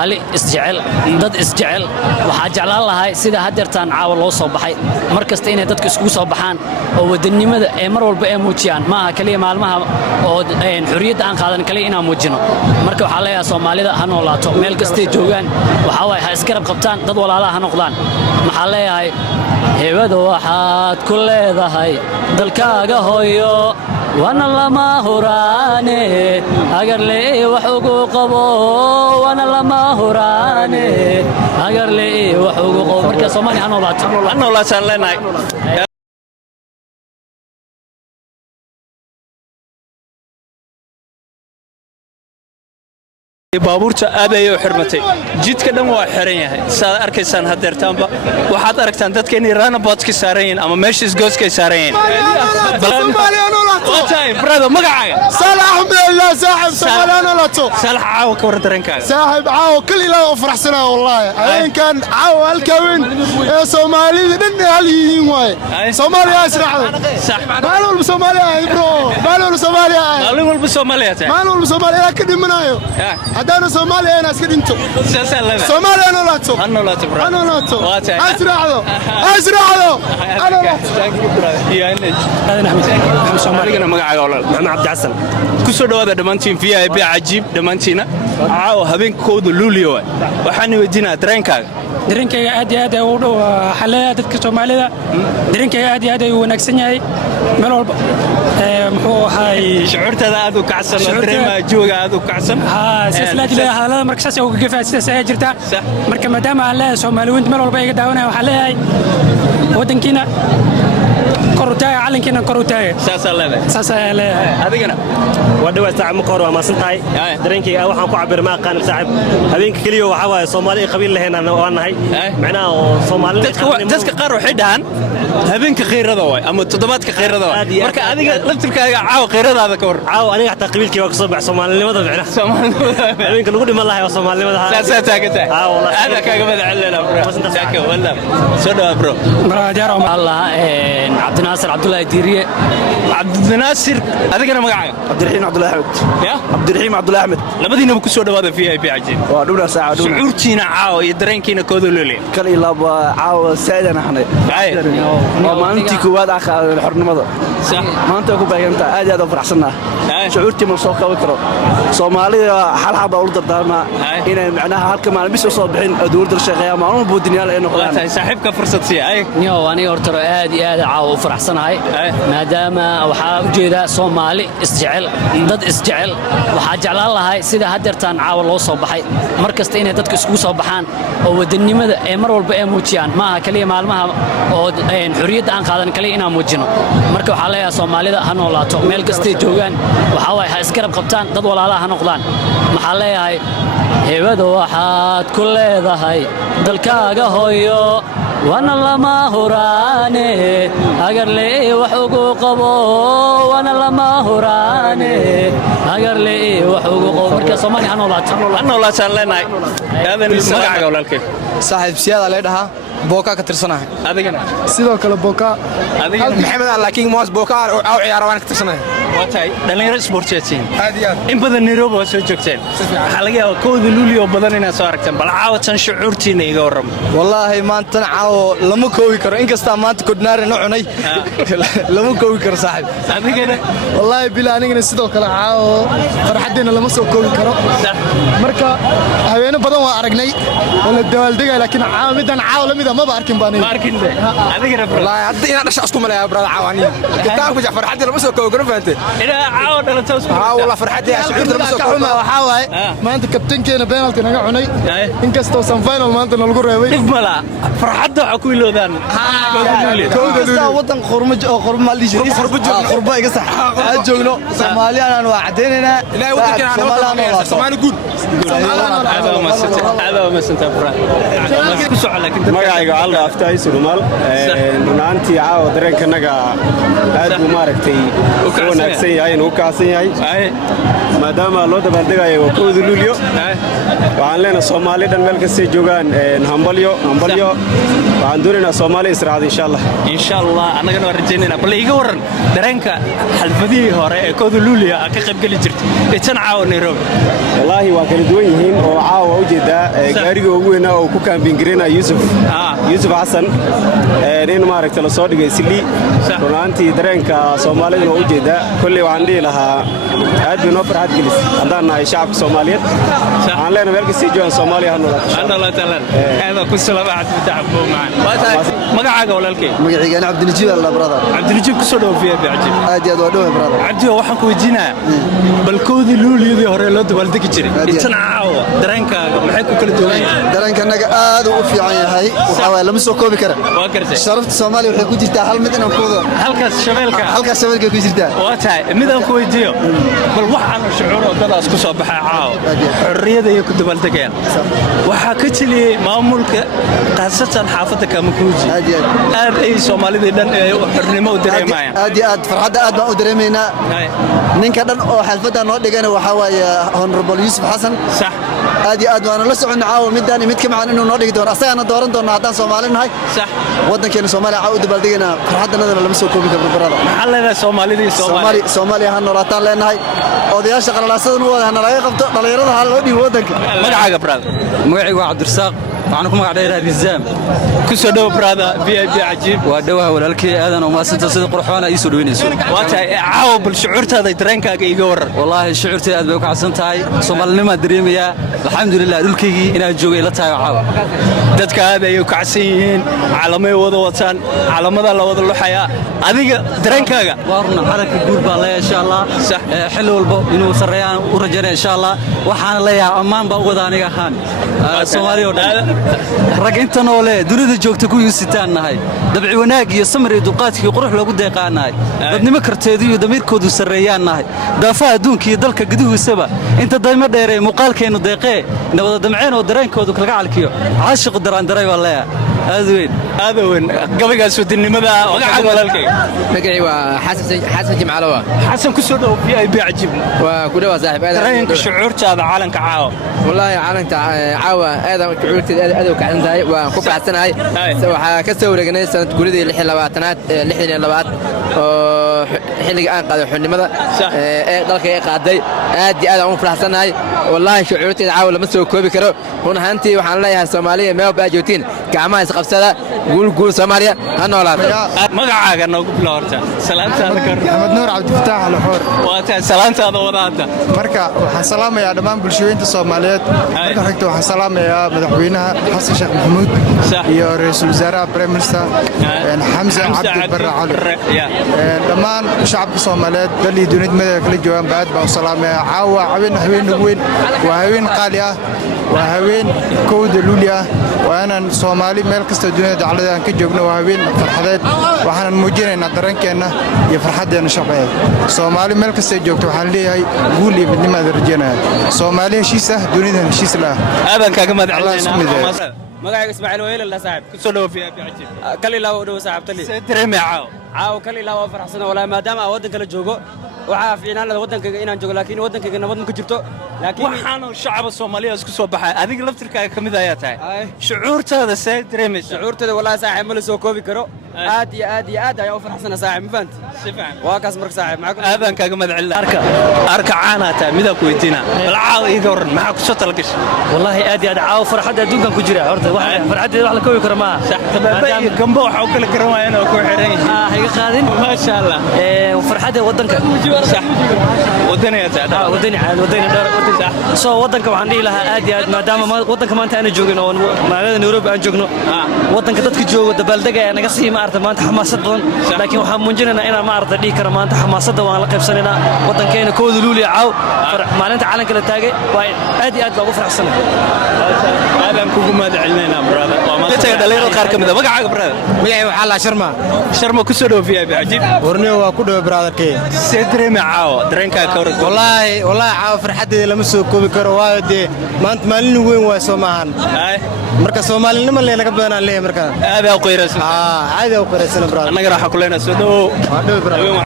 علي isjecel dad isjecel waxa jeclaan lahay sida hadeertan caawa loo soo baxay markasta inay dadku isku soo baxaan oo wadanimada ee mar walba ay muujiyaan maaha kaliya maalmaha oo xuriyada aan qaadan kaliya inaan muujino marka waxa la yahay Soomaalida ha noolaato meel kasta ay joogaan waxa way ha iskarab qabtaan dad walaalaha ha noqdaan maxaa la yahay heewada waxaad ku leedahay dalkaaga hooyo وانا لما هراني اگر لي وحقو قبو وانا لما هراني اگر لي وحقو قبو marka Soomaali anoo laataan leenahay baabuurta aad ay u xirmatay jidka dhan waa xiran yahay saad arkaysaan hadeertaanba waxaad aragtaan dadka inay runabout-ka saarayeen ama meeshiis gooska saarayeen brother magacaaga صالح الحمد لله صاحب Soomaali ana lato صالح caawa ka war dareenkaaga صاحب caawa kal ilaa u faraxsanaa wallahi ayaan kan caawa halkawin ee Soomaalida dhan hal yihiin waay Soomaaliya israacday صح maalul Soomaaliya bro maalul Soomaaliya maalul Soomaaliya maalul Soomaaliya ka dhimanayo hadana Soomaaliya ana iska dhinto Soomaaliya ana lato bro ana lato asraacdo ana lato Soomaaligana magacaaga walaal Maxamed Cabdi Xasan ku soo dhawaada dhamaantiin VIP cajiib dhamaantiina caawa habeenkooda luuliyo waxaan weydiinaa dareenkaaga aad iyo aad u dhow xalada dadka Soomaalida dareenkaaga aad iyo aad u wanaagsan yahay meel walba muxuu ahay shucuurtada aad u kacsan dareema jooga aad u kacsan silsilada hadalada markaas oo ka faa'iideysan ay jirta marka maadaama aan leeyahay Soomaaliyiinta meel walba ay ka daawanayaan waxa leeyahay wadankiina korutaaya calankiina korutaaya saasaleedahay adigana wadawaa saaxib ma waa maasantahay dareenkayga waxaan ku cabir ma aqaan saaxib habeenka kaliya waxa waaye Soomaali qabiil lahayn oo nahay macnaa oo Soomaali dadka qaar waxay dhahan habeenka qeyrada way ama toddobaadka qeyrada way marka adiga laftirkaaga caawa qeyradaada ka war caawa aniga xataa qabiilkii waa ka soo baxay Soomaalinimada macnaa habeenka lagu dhiman lahayo Soomaalinimada saasa taagantay aada kaaga madacalena bro soo dhaw bro jaaro Allah عبدالناصر عبد الله ديريه عبدالناصر adigana magacaaga Abdirxiin Abdullah Ahmed ya Abdirxiin Abdullah Ahmed labadiina ku soo dhawaada VIP cajiib waa dhowr saac shucuurtiina caawa iyo dareenkiina kooda leeyahay kal ilaa caawa saadan ahnay maalintii koowaad aqaan xornimada sax maanta ku baaganta aad u faraxsanahay shucuurtii ma soo qaban karo Soomaalida hal xaba u dardaarma inay macnaha halka maalin bis soo bixin dowladda shaqeeya maalmo boodinyaal ay noqdaan saaxiibka fursad siiyay niyo aniga horta aad iyo aad caawa u faraxsanahay maadaama waxa u jeeda Soomaali isjecel dad isjecel waxa jeclaan lahay sida hadeertan caawa loo soo baxay markasta inay dadku isku soo baxaan oo wadanimada ee mar walba ay muujiyaan maaha kaliya maalmaha oo xuriyada aan qaadan kaliya inaan muujino marka waxa la yahay Soomaalida ha noolaato meel kasta ay joogaan waxa way ha iskarab qabtaan dad walaalaha ha noqdaan maxaa la yahay heewada waxaad ku leedahay dalkaaga hooyo وانا لما هراني اگر لي وحقو قبو وانا لما هراني اگر لي وحقو قبو marka Soomaali anoo laataan leenahay aadan magacaaga walaalkay saaxiib siyaada leedahay booka ka tirsanahay adigana sidoo kale booka adigana Maxamed laakiin moos booka oo ciyaaraan ka tirsanahay waatay dhalinyaro sportseetiin aad iyo aad in badan Nairobi waa soo joogteen waxa laga yaabaa kooda luuliyo badan inaad soo aragteen bal caawatan shucuurtiina iga waram wallahi maanta caawo lama koobi karo inkasta maanta kodnaar na cunay lama koobi karo saaxiib adigana wallahi bila anigana sidoo kale caawo farxadeena lama soo koobi karo marka haweena badan waa aragnay wala dawaaldegay laakiin caawo midan caawo lamida ma arkin baan adigana wallahi hadda ina dhashay isku maleeyaa brada caawani kitaabku jax farxadii lama soo koobi karo faante ina caawo dhalantaas والله فرحتي شعور لما سوق waxa waay maanta kabtankeena penalty naga cunay inkastoo san final maanta lagu reebay mala farxadda waxa ku iloodaan kooda wadan qurma lijiris qurba iga sax aan joogno Soomaaliyan waa cadeynayna ilaa wadankeena Soomaali guud هذا ما سنت فرا magacayga alla aftay surumal runtii caawa dareenkanaga aad u maaragtay wanaagsan faraxsan yahay inuu kacsan yahay maadaama loo dabaaldegayo kooda luulyo waxaan leenahay Soomaali dhan meel kasta joogaan hambalyo waxaan doonaynaa Soomaali israacdo insha Allah annagana waan rajaynaynaa bal iga waran dareenka xalfadii hore ee kooda luulyo ka qayb gali jirtay tan caawa Nairobi wallahi waa kala duwan yihiin oo caawa u jeeda gaariga ugu weyn oo ku kaambin gareena Yusuf Xasan in maaragtay la soo dhigay Sili runtii dareenka Soomaalida oo u jeeda kulli waxaan dhihi lahaa aad bino farxad gelis hadaan nahay shacabka Soomaaliyeed aan leenahay meel kasta joogan Soomaaliya هذا كل سلام عبد التعبو معنا magacaaga walaalkay magacayga Cabdinajiib Allah brother Cabdinajiib kusoo dhawaafiyay Cabdinajiib aad iyo aad waa dhawaafay brother Cabdi waxaan ku weydiinaa balkoodii luuliyadii hore loo dabaaldegi jiray intan caawa dareenkaaga maxay ku kala duwan yihiin dareenkanaga aad u fiican yahay waxa way lama soo koobi kara waa gartay sharafta Soomaaliya waxay ku jirtaa hal mid inaan ku wado halkaas shabeelka ku jirtaa waa tahay midaan ku weydiiyo bal waxaan shucuur wadadaas ku soo baxay caawa xorriyada iyo ku dabaaldegeen waxa ka jiliyay maamulka qaasatan xaafadda Kamakuuji aad ay Soomaalida dhan ay xornimo u dareemayaan aad farxadda aad baan u dareemeynaa ninka dhan oo xalfadda noo dhigana waxa waaye honorable Yusuf Xasan sax aad iyo aad waan la soconaa caawa midaan mid ka macaan inuu noo dhigi doono asagana dooran doona haddaan Soomaali nahay sax wadankeena Soomaaliya caawa u dabaaldegayna farxaddanadana lama soo koobi karo barada maxaa leedahay Soomaaliya ha noolaataan leenahay odayaasha qalalaasadana u wada laga qabto dhalinyarada ha loo dhiibo wadanka magacaaga brother magacaygu waa Cabdirasaaq waxaan ku magac dheeraa Rizaam ku soo dhaw brother VIP cajiib waa dhawaha walaalkay aadan oo maasanta sida qurxoona ay soo dhaweynayso waa tahay caawa bal shucuurtaada dareenkaaga iga waran wallahi shucuurtay aad bay u kacsan tahay Soomaalinima dareemaya alxamdulillah dhulkaygii inaan joogay la tahay caawa dadka aad ay u kacsan yihiin calamay wada wataan calamada la wada luxaya adiga dareenkaaga waarna xarakka guul baa la insha Allah xil walba inuu sareeyaan u rajaynaa insha Allah waxaan leeyahay ammaan baa wada aniga ahaan Soomaaliya oo dhan rag inta noole dunida joogta ku yuusitaan nahay dabci wanaag iyo samir iyo dulqaadkii qurux lagu deeqaanahay dadnimo karteedu iyo damiirkoodu sareeyaan nahay daafaha adduunka iyo dalka gudihiisaba inta daymo dheeree muuqaalkeenu deeqee nabada damceen oo dareenkoodu kala gacalkiyo caashiq daraan daray waa leeyahay aad weyn gabaygaas wadinimada magacaaga walaalkay magacii waa xasan jimcaalowa xasan ku soo dhaw VIP cajiib waa ku dhaw saaxiib aad dareenka shucuurtaada caalanka caawa wallahi caalanka caawa aad shucuurteeda aad u kacsan tahay waan ku faraxsanahay waxa ka soo wareegnay sanad guridii 62aad oo xilliga aan qaaday xubnimada ee dalka ay qaaday aad iyo aad aan u faraxsanahay wallahi shucuurteeda caawa lama soo koobi karo run ahaantii waxaan leeyahay Soomaaliya meel baa joogtiin gacmaha is qabsada guul Soomaaliya ha noolaato magacaaga noogu bilowrta salaantaada ka Maxamed Nuur Cabdi Fataax Al-Xoor waa tahay salaantaada wadaada marka waxaan salaamayaa dhammaan bulshooyinka Soomaaliyeed marka xigta waxaan salaamayaa madaxweynaha Xasan Sheekh Maxamuud iyo ra'iisul wasaaraha Prime Minister Xamza Cabdi Barre Cali dhammaan shacabka Soomaaliyeed dalii dunida meel kala joogan baad baan u salaamayaa caawa haween weyn waa haween qaali ah waa haween kooda luulya waanan Soomaali meel kasta dunida dacalada aan ka joogno waa haween farxadeed waxaan muujinaynaa dareenkeena iyo farxadeena shaqeeya Soomaali meel kasta joogto waxaan leeyahay guul iyo midnimada rajaynaa Soomaali heshiis ah dunida heshiis la aadan kaaga madcalina magacayga Ismaaciil Weyl la saaxib ku soo dhaw VIP cajiib kali laaw dhaw saaxibtali dareemay caaw kali laaw faraxsan walaa maadaama wadan kala joogo waxa fiinaan la wadankayga inaan joogo laakiin wadankayga nabad ma ka jirto laakiin waxaan shacabka Soomaaliyeed isku soo baxay adiga laftirkaaga kamid ayaa tahay shucuurtaada see dareemaysaa shucuurtada wallahi saaxiib ma la soo koobi karo aad iyo aad ayaan u faraxsanahay saaxiib ma fahanti si fiican waa kaas marka saaxiib maxaa aadan kaaga madcalina arka caanaata mida ku weydiina bal caaw iga waran maxaa ku soo talagashay wallahi aad iyo aad caaw farxad adduunkan ku jira horta farxadeeda wax la koobi karo ma sax tabaabay gambo waxa uu kala garan waayeen oo ku xiran yahay iga qaadin ma sha Allah farxada wadanka sax wadaniga taa wadani caad wadani dhar sax soo wadanka waxaan dhihi lahaa aad iyo aad maadaama wadanka maanta aan joogin oo magaalada Nairobi aan joogno wadanka dadka jooga dabaaldega ay naga sii maarta maanta xamaasad badan laakiin waxaan muujinaynaa inaan maarta dhigi karo maanta xamaasadda waan la qaybsanaynaa wadankeena kooda luuliya caaw maalinta calanka la taagay waa aad iyo aad baan ugu faraxsanahay aadan kugu madcalina brother waa ma tahay dhalinyarada qaar kamid ah magacaaga brother magacayga waxa la sharma ku soo dhaw VIP cajiib warniyo waa ku dhaw brotherkay see dareemay caawa dareenkaaga ka waran wallahi caawa farxadeeda lama soo koobi karo waayo dee maanta maalin weyn waa Soomahan marka Soomaalinimo leeyahay badan leeyahay marka aad u qeyraysan aad u qeyraysan brother annaga waxa ku leenahay soo dhaw